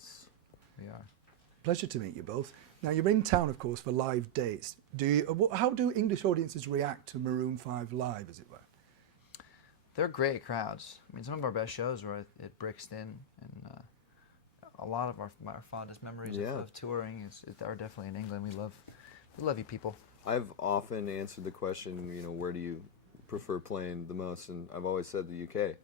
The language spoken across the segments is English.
Yes, we are. Pleasure to meet you both. Now, you're in town, of course, for live dates. How do English audiences react to Maroon 5 live, as it were? They're great crowds. I mean, some of our best shows were at Brixton, and a lot of our fondest memories of touring are definitely in England. We love you people. I've often answered the question, you know, where do you prefer playing the most? And I've always said the UK.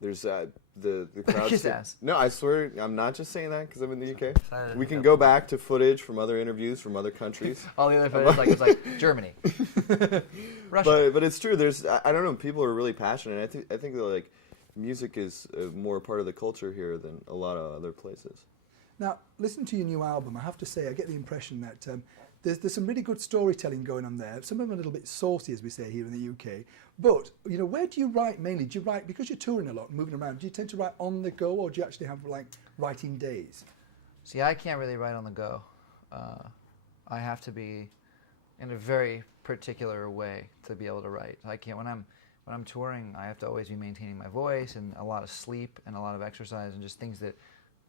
There's the crowd. Kiss ass. No, I swear, I'm not just saying that because I'm in the UK. We can go back to footage from other interviews from other countries. All the other footage, it's like Germany, Russia. But it's true. I don't know. People are really passionate. I think that like music is more part of the culture here than a lot of other places. Now, listen to your new album. I have to say, I get the impression that there's some really good storytelling going on there. Some of them a little bit saucy, as we say here in the UK. But, you know, where do you write mainly? Do you write, because you're touring a lot, moving around, do you tend to write on the go, or do you actually have, like, writing days? See, I can't really write on the go. I have to be in a very particular way to be able to write. I can't, when I'm touring, I have to always be maintaining my voice and a lot of sleep and a lot of exercise and just things that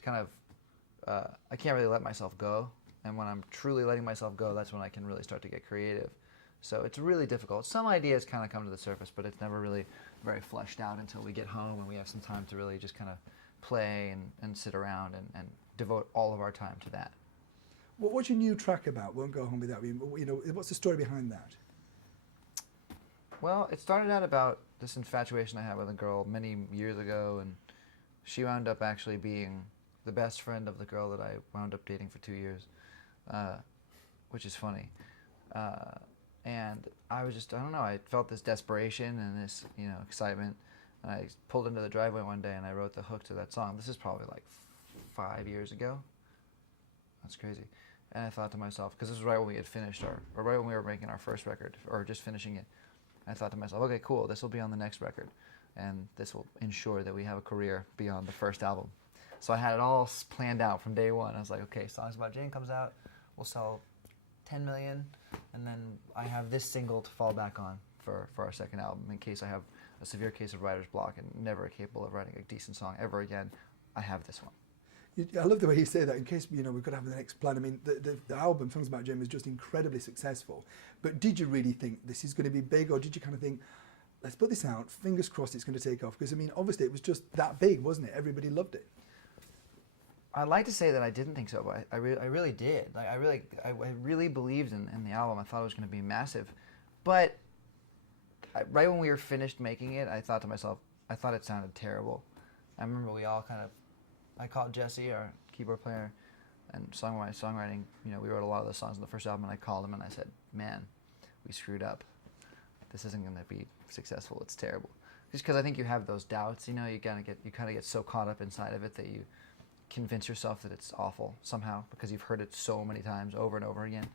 kind of, I can't really let myself go. And when I'm truly letting myself go, that's when I can really start to get creative. So it's really difficult. Some ideas kind of come to the surface, but it's never really very fleshed out until we get home and we have some time to really just kind of play and sit around and devote all of our time to that. What's your new track about? Won't go home without you. You know, what's the story behind that? Well, it started out about this infatuation I had with a girl many years ago, and she wound up actually being the best friend of the girl that I wound up dating for 2 years, which is funny. And I was just, I don't know, I felt this desperation and this, you know, excitement. And I pulled into the driveway one day and I wrote the hook to that song. This is probably like 5 years ago. That's crazy. And I thought to myself, because this was right when we had finished or right when we were making our first record, or just finishing it. I thought to myself, okay, cool, this will be on the next record. And this will ensure that we have a career beyond the first album. So I had it all planned out from day one. I was like, okay, Songs About Jane comes out, we'll sell 10 million, and then I have this single to fall back on for our second album in case I have a severe case of writer's block and never capable of writing a decent song ever again. I have this one. I love the way you say that. In case, you know, we've got to have the next plan. I mean, the album, Songs About Jane, was just incredibly successful. But did you really think this is going to be big, or did you kind of think, let's put this out, fingers crossed it's going to take off? Because, I mean, obviously it was just that big, wasn't it? Everybody loved it. I'd like to say that I didn't think so, but I really did. Like, I really believed in the album. I thought it was going to be massive. But right when we were finished making it, I thought to myself, I thought it sounded terrible. I remember we all kind of, I called Jesse, our keyboard player, and songwriting, you know, we wrote a lot of those songs in the first album, and I called him and I said, man, we screwed up. This isn't going to be successful. It's terrible. Just because I think you have those doubts, you know, you kind of get so caught up inside of it that you convince yourself that it's awful somehow because you've heard it so many times over and over again.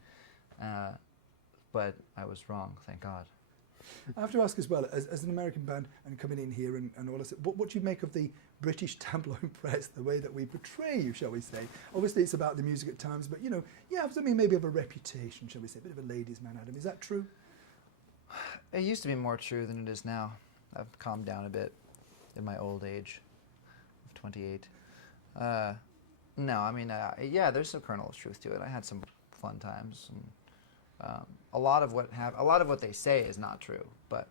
But I was wrong, thank God. I have to ask as well, as an American band and coming in here and all this, what do you make of the British tabloid press, the way that we portray you, shall we say? Obviously it's about the music at times, but, you know, you have something maybe of a reputation, shall we say, a bit of a ladies' man, Adam. Is that true? It used to be more true than it is now. I've calmed down a bit in my old age of 28. No, I mean, yeah, there's a kernel of truth to it. I had some fun times, and a lot of what they say is not true. But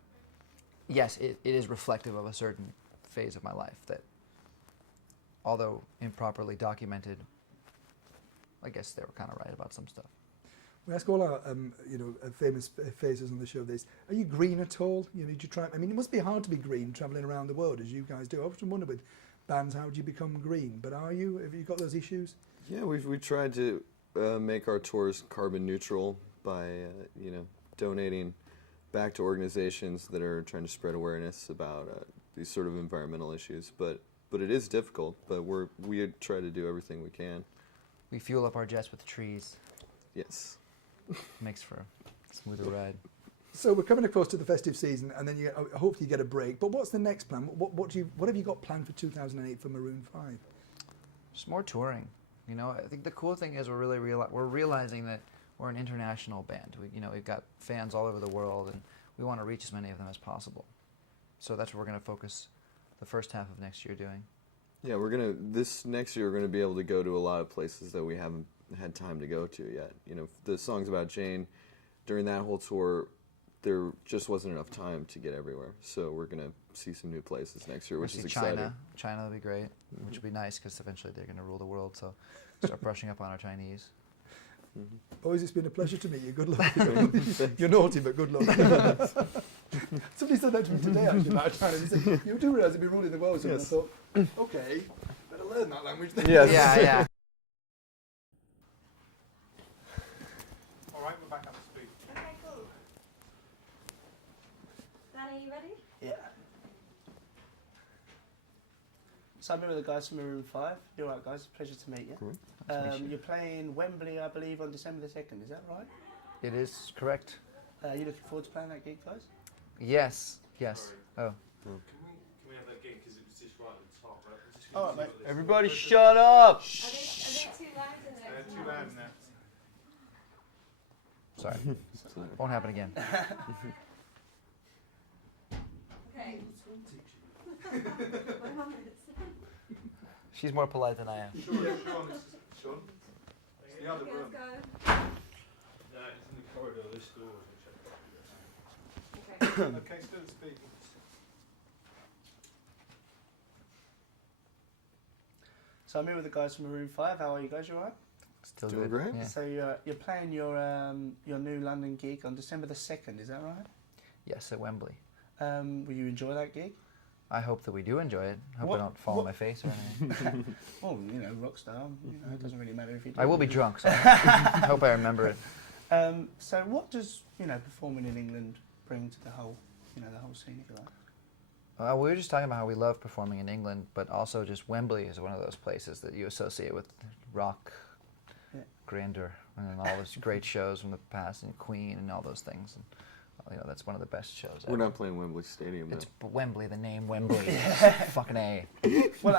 yes, it is reflective of a certain phase of my life that, although improperly documented, I guess they were kind of right about some stuff. We ask all our, famous faces on the show this. Are you green at all? You know, did you try? I mean, it must be hard to be green travelling around the world as you guys do. I often wonder with bands, how do you become green? But are you? Have you got those issues? Yeah, we tried to make our tours carbon neutral by donating back to organizations that are trying to spread awareness about these sort of environmental issues. But it is difficult. But we try to do everything we can. We fuel up our jets with trees. Yes. Makes for a smoother ride. So we're coming close to the festive season, and then hopefully you get a break. But what's the next plan? What have you got planned for 2008 for Maroon 5? Just more touring. You know, I think the cool thing is we're realizing that we're an international band. We've got fans all over the world, and we want to reach as many of them as possible. So that's what we're going to focus the first half of next year doing. Yeah, this next year we're gonna be able to go to a lot of places that we haven't had time to go to yet. You know, the songs about Jane, during that whole tour, there just wasn't enough time to get everywhere. So we're gonna see some new places next year, which is exciting. China would be great, which would be nice because eventually they're gonna rule the world. So start brushing up on our Chinese. Boys, it's been a pleasure to meet you. Good luck. You're naughty, but good luck. Somebody said that to me today, actually, about China. He said, you do realise it'd be ruling the world. Yes. And I thought, okay, better learn that language then. Yes. Yeah. All right, we're back up to speed. Okay, cool. Dan, are you ready? Yeah. So I'm here with the guys from Maroon 5. You're right, guys. Pleasure to meet you. Cool. You're playing Wembley, I believe, on December the 2nd. Is that right? It is correct. Are you looking forward to playing that gig, guys? Yes. Oh. Can we have that gig because it was just right at the top, right? We're just All gonna right, see mate. what this Everybody, is. shut up! Are they too loud in there? They're too loud now. Sorry. Won't happen again. Okay. My mum is. She's more polite than I am. Sean, Sean. It's the other Okay, room. let's go. No, it's in the corridor, this door. Okay. Okay, still speaking. So I'm here with the guys from Maroon 5. How are you guys? You all right? Still Doing good. great. Yeah. So you're playing your new London gig on December the 2nd. Is that right? Yes, at Wembley. Will you enjoy that gig? I hope that we do enjoy it. Hope What- I don't fall on my face or anything. Oh, you know, rock star. You know, it doesn't really matter if you do. I will be drunk, so I hope I remember it. So what does, performing in England bring to the whole scene, if you like? We were just talking about how we love performing in England, but also just Wembley is one of those places that you associate with rock, grandeur, and all those great shows from the past, and Queen, and all those things. And that's one of the best shows We're ever. not playing Wembley Stadium, though. It's Wembley, the name Wembley. Fucking A. Well,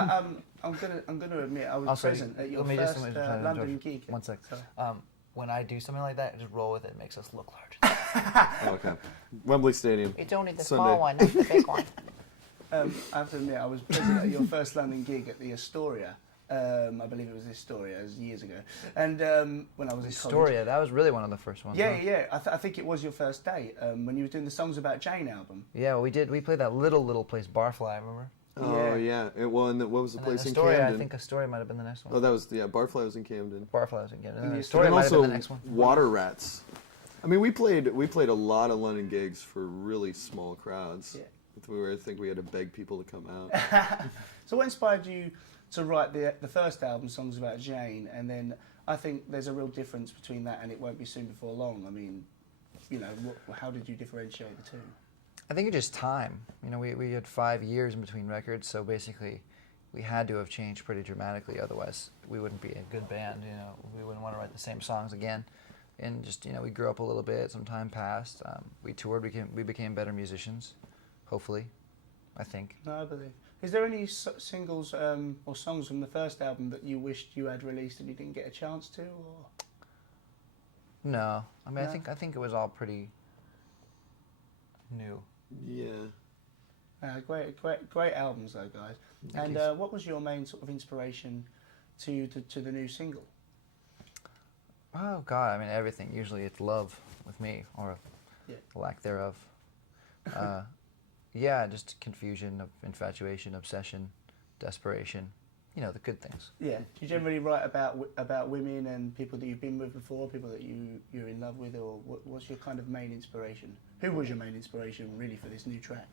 I'm gonna admit I was Also, present at your let me first just interrupt. London gig. One sec. Sorry. When I do something like that, just roll with it. It makes us look large. Oh, okay. Wembley Stadium. It's only the Sunday. small one, not the big one. I have to admit I was present at your first London gig at the Astoria. I believe it was Astoria, it was years ago. And when I was in college. Astoria, that was really one of the first ones. Yeah, huh? yeah. I think it was your first day when you were doing the Songs About Jane album. Yeah, well, we did. We played that little place, Barfly, remember? Oh, yeah. What was the And place then in Astoria, Camden? I think Astoria might have been the next one. Oh, that was, Barfly was in Camden. Barfly was in Camden. And then And Astoria And might have been also the next one. Water Rats. I mean, we played a lot of London gigs for really small crowds. Yeah. I think we had to beg people to come out. So what inspired you to write the first album, Songs About Jane, and then I think there's a real difference between that and It Won't Be Soon Before Long. I mean, how did you differentiate the two? I think it's just time. We had 5 years in between records, so basically we had to have changed pretty dramatically. Otherwise, we wouldn't be a good band. We wouldn't want to write the same songs again. And just we grew up a little bit. Some time passed. We toured. We became better musicians. Hopefully, I think. No, I believe. Is there any singles or songs from the first album that you wished you had released and you didn't get a chance to? Or? No, I mean No? I think it was all pretty new. Yeah. Great albums though, guys. Thank And you. what was your main sort of inspiration to the new single? Oh God, I mean everything. Usually it's love with me, or Yeah. lack thereof. Yeah, just confusion, infatuation, obsession, desperation. The good things. Yeah. Do you generally write about women and people that you've been with before, people that you're in love with, or what's your kind of main inspiration? Who was your main inspiration really for this new track?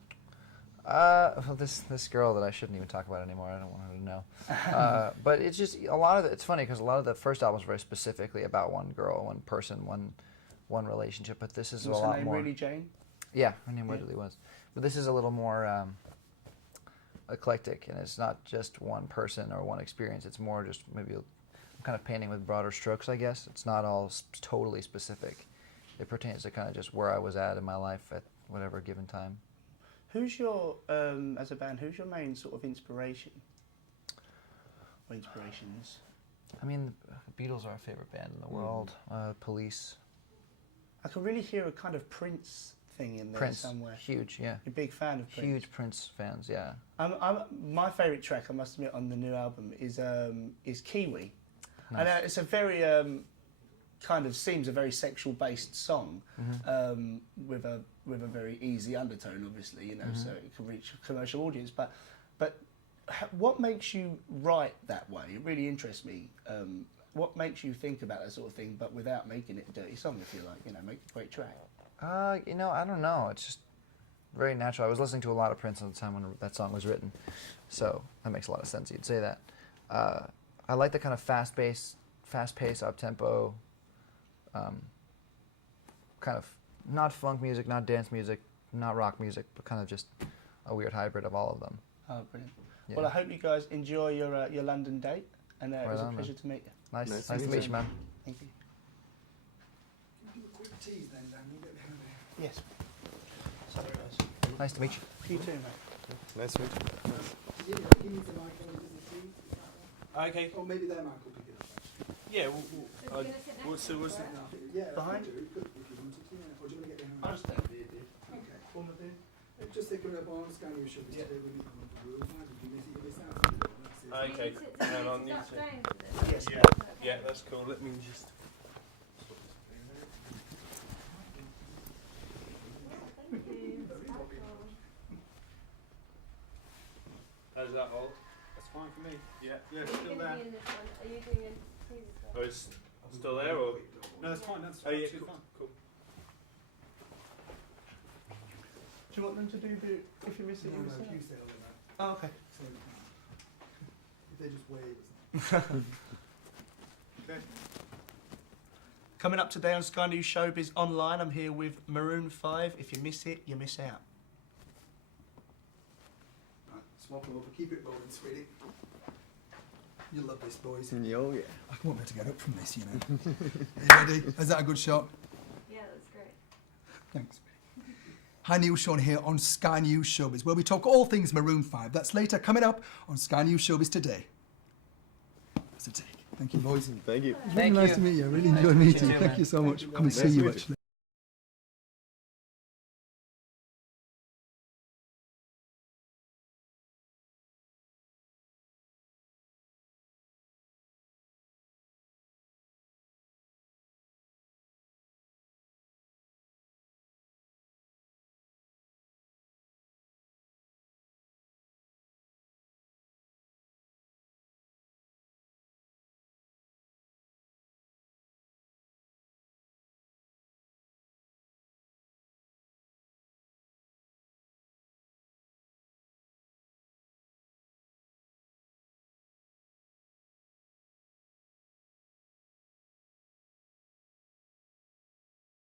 Well, this girl that I shouldn't even talk about anymore. I don't want her to know. But it's just a lot of it's funny because a lot of the first album was very specifically about one girl, one person, one relationship. But this is Was a her lot name more. really Jane? Yeah, her name Yeah. really was. But this is a little more eclectic, and it's not just one person or one experience. It's more just maybe I'm kind of painting with broader strokes, I guess. It's not all totally specific. It pertains to kind of just where I was at in my life at whatever given time. Who's your, as a band, who's your main sort of inspiration? Or inspirations? I mean, the Beatles are our favorite band in the world. Police. I can really hear a kind of Prince thing in there Prince, somewhere. huge, yeah. You're a big fan of Prince. Huge Prince fans, yeah. My favourite track, I must admit, on the new album is Kiwi. Nice. And it's a very kind of seems a very sexual based song with a very easy undertone, obviously, you know, so it can reach a commercial audience. But what makes you write that way? It really interests me. What makes you think about that sort of thing, but without making it a dirty song, if you like, you know, make a great track? You know, I don't know. It's just very natural. I was listening to a lot of Prince at the time when that song was written, so that makes a lot of sense. You'd say that. I like the kind of fast-paced, up-tempo, kind of not funk music, not dance music, not rock music, but kind of just a weird hybrid of all of them. Oh, brilliant. Yeah. Well, I hope you guys enjoy your London date, and it was a pleasure to meet you. Nice to meet you, man. Thank you. Do a quick tease then, Dan. You get behind there. Yes. Sorry, guys. Nice to meet you. You too, mate. Nice to meet you. He needs the mic on, does he? Is that one? Okay. Or maybe their mic will pick it up. Actually. Yeah. So you're gonna sit next What's to the me, what's the? right? No, I think- yeah, Behind? if you could, if you wanted to, yeah. Or do you want to get behind? I'll just stay there, dude. Okay. What am I doing? Just thinking up on Sky News Show Yeah. today, we need to come to Maroon 5. If you miss it, you miss out. That's it. Okay. So you need to- Hang on, so you need need to to- duck down to this. Yes. Yeah. Yeah, that's cool. Let me just. Thank you. How's that hold? That's fine for me. Yeah. Yeah. Are you Still going to there. be in this one? Are you doing it? Please. Oh, it's still there or? No, that's fine. That's Oh yeah. absolutely Cool. fine. Cool. Do you want them to do the if you miss it, No, you no, miss if you it? say all of that, Oh, okay. so you can't. If they just wave or something. Okay. Coming up today on Sky News Showbiz Online, I'm here with Maroon 5. If you miss it, you miss out. Right, swap them up and keep it rolling, sweetie. You love this, boys. Oh yeah. I won't be able to get up from this, you know. Are you ready? Is that a good shot? Yeah, that's great. Thanks. Hi, Neil Sean here on Sky News Showbiz, where we talk all things Maroon 5. That's later coming up on Sky News Showbiz today. That's a take. Thank you, boys. Thank you. It's really Thank nice you. to meet you. I really Nice enjoyed to meet meeting you you. too, Thank man. you so much. Come and Nice see to you, meet you. actually.